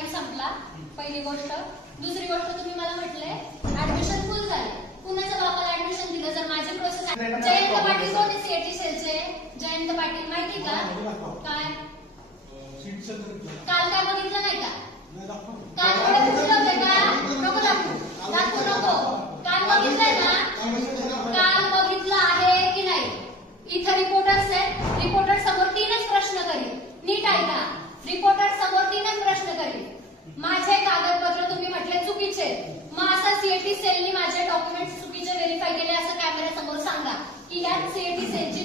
Time संपला पहिली गोष्ट. दुसरी गोष्ट तुम्ही मला म्हटले ऍडमिशन फुल झाले. कुणाच्या बापाला ऍडमिशन दिलं जर माझी प्रोसेस जयंत पाटील कोण सीएटी सेलचे? जयंत पाटील माहिती का? काय काल काय बघितलं नाही का काल डोळे पुसले होते का नको दाखवू दाखवू नको काल बघितलंय ना काल बघितलं आहे की नाही इथं रिपोर्टर्स आहेत रिपोर्टर समोर तीनच प्रश्न करील नीट ऐका रिपोर्टर समोर तीनच प्रश्न करील माझे कागदपत्र तुम्ही म्हटले चुकीचे आहेत. मग असं सीएटी सेलनी माझे डॉक्युमेंट चुकीचे व्हेरीफाय केले असं कॅमेऱ्यासमोर सांगा की यात सीएटी सेलची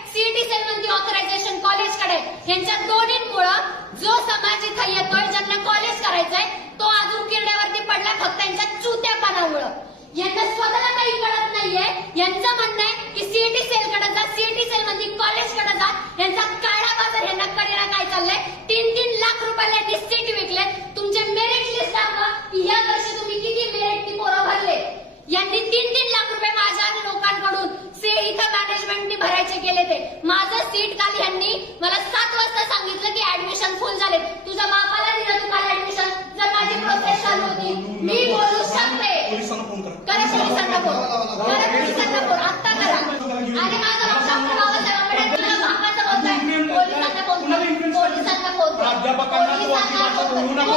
यांना स्वतःला काही कळत नाहीये. यांचं म्हणणं आहे की सीईटी सेल कडे जा सीईटी सेल म्हणजे कॉलेजकडे जा. यांचा काळा बाजार यांना कडेला काय चाललंय? तीन तीन लाख रुपयाला यांनी सीट विकले तुमचे मेरिट लिस्ट दाखवा की या वर्षी तुम्ही किती मेरिट पोरं भरले? यांनी तीन तीन लाख रुपये माझ्या लोकांकडून से इथं मॅनेजमेंटने भरायचे केले ते. माझं सीट काल यांनी मला सात वाजता सांगितलं की ऍडमिशन फुल झाले तुझ्या बापाला दिलं तू काल ऍडमिशन जर माझी प्रोसेस चालू होती मी बोलू शकते. पोलिसांना फोन करा पोलिसांना फोन आत्ता करा. आणि माझं नाव डॉक्टर बाबासाहेब आंबेडकर. भागाचं मत आहे पोलिसांना फोन करा पोलिसांना फोन करा प्राध्यापकांना बोलू नको.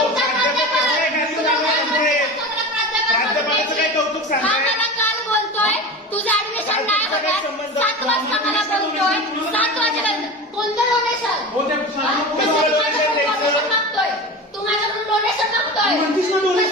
प्राध्यापकाचं काय कौतुक सांगताय काल बोलतोय. तुझं ऍडमिशन नाही होणार. सात वाजता मला बोलतोय. सात वाजेपर्यंत. कोणतं डोनेशन तुम्ही माझ्याकडून डोनेशन मागतोय.